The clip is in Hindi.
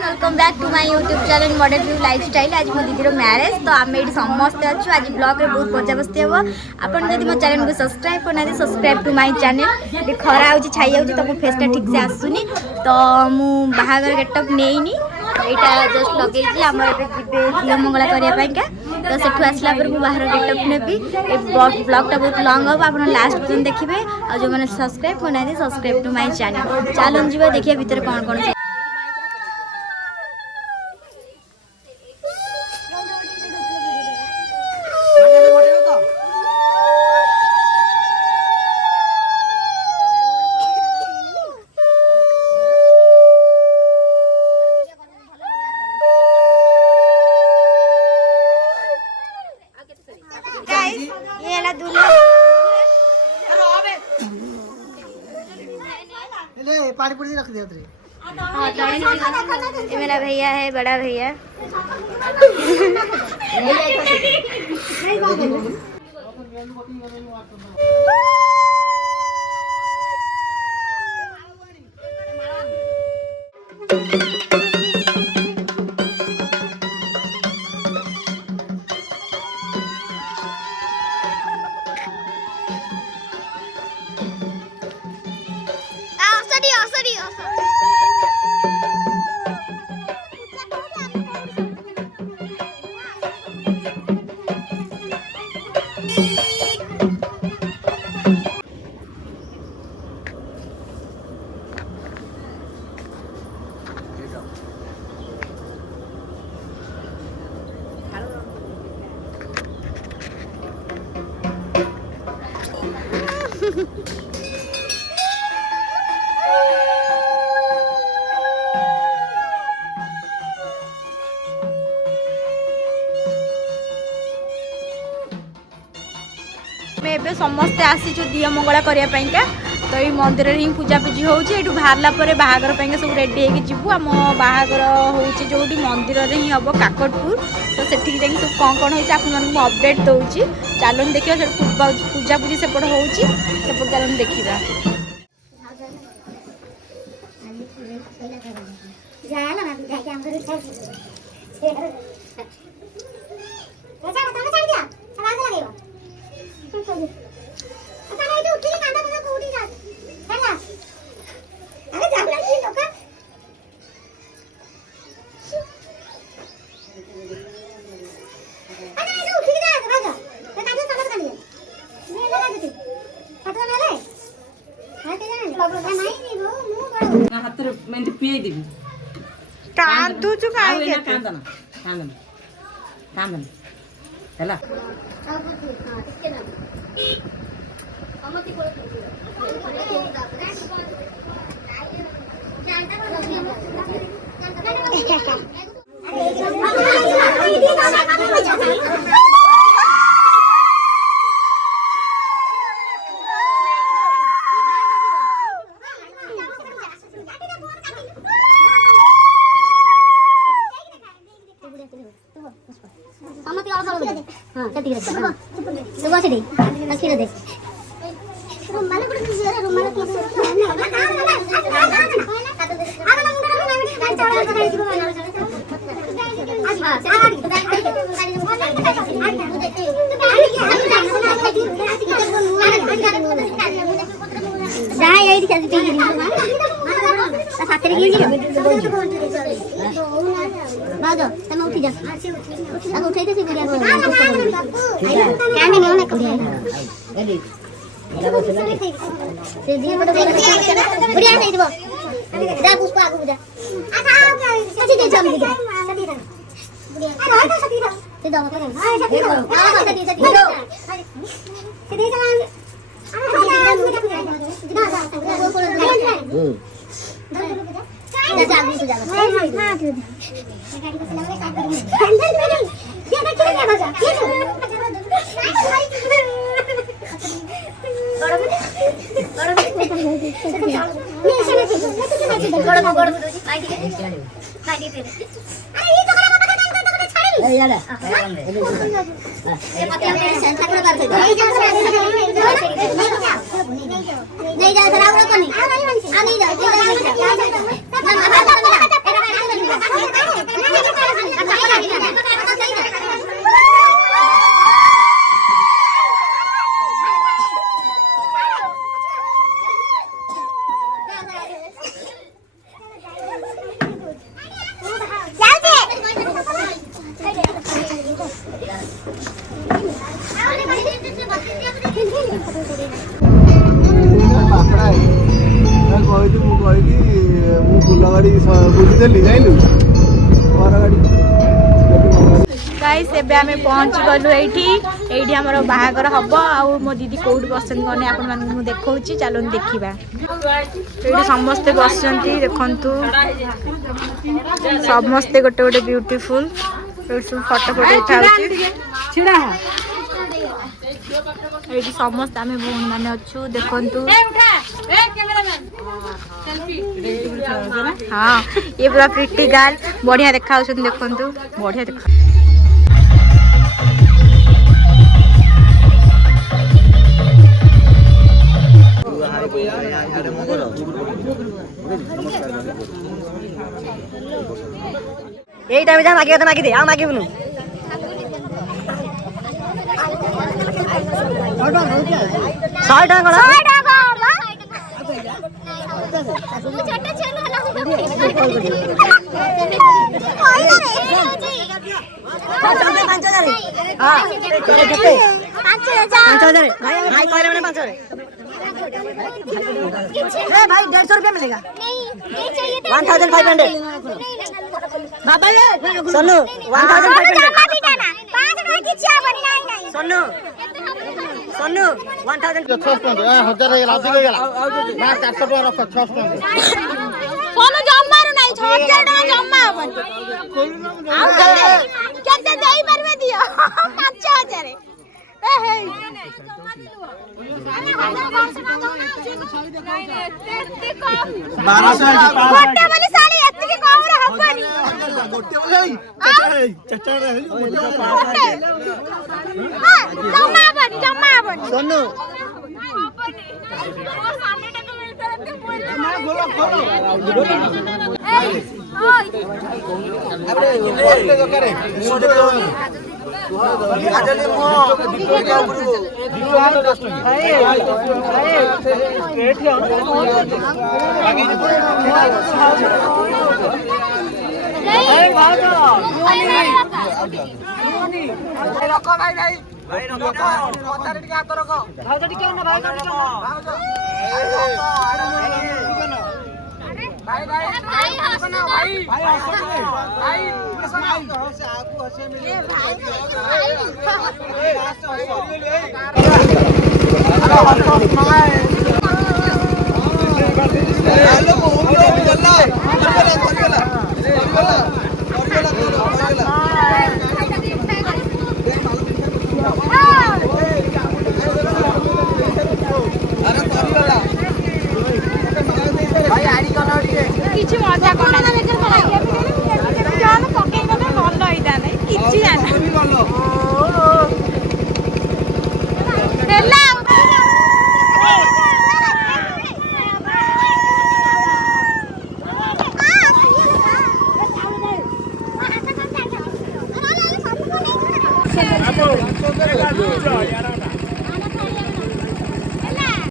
Welcome back to my YouTube channel model view lifestyle. आज मो दीदी मैरेज तो आम ये समस्त अच्छु। आज ब्लॉग में बहुत मजा मस्ती हम। आपड़ जब मो चैनल को सब्सक्राइब करना सब्सक्राइब टू माय चैनल। खरा हो छाई जाऊँगी तो मो फेसटा ठीक से आसुनी तो मु बाहागर गेटअप नहीं यहाँ जस्ट लगे आम दिह मंगला करने तो सेठू आसला बाहर गेटअप नेबी। ब्लॉगटा बहुत लंग हम, आप लास्ट पर्यटन देखिए। और जो मैंने सब्सक्राइब करना सब्सक्राइब टू माय चैनल। चलन जी देखिए भितर कौन कौन पानी पूरी रख दिया तेरे। ये मेरा भैया है, बड़ा भैया। समस्ते आसीचु दिया मंगला करने तो ये मंदिर ही पूजापूजी होटू बाहर बाहागर सब रेडी होगी जीवु। आम बाहागर हो जो मंदिर ही हम काकटपुर तो सेठी जाकि सब कौन कौन हो अपडेट दूसरी। चलन देखिए पूजापूजी सेपट हो चलन देखा। उठी जा उठे गाइस एबे आमे पहुंच गलु एठी हमर बाहागर हब आ मो दीदी कोड बसन कोने आपन मान मु देखौची चलो देखिबा एठी समस्त बसचंती देखंतु समस्त गोटे गोटे ब्यूटीफुल सब फोटो उठाउची छिड़ा एठी समस्त आमे बोन माने अछु देखंतु हाँ ये पूरा प्रिटी गर्ल बढ़िया देखा देखंतु बढ़िया देखा यही टाइम जहाँ मागे तो मागी दे आ मागी बुनु 100 টাকা भाई 150 रुपया मिलेगा 1500 सोनू 1500 सोनू सोनू 1000 सोनू जम्मारू नहीं 6000 टका जम्मा हबन आ केते देई परबे दियो 5000 ए हे गोटे वाली साड़ी एत्ती कम रे हबनी गोटे वाली चचा रे हां जम्मा हबनी सोनू କିଛି ମଜା କଲା ନା ବେକାର ଲାଗିଆ ବି ଜାନ ପକେଇବା ନା ଭଲ ହେଇତା ନାହିଁ କିଛି ଜାନ ହେଲା आप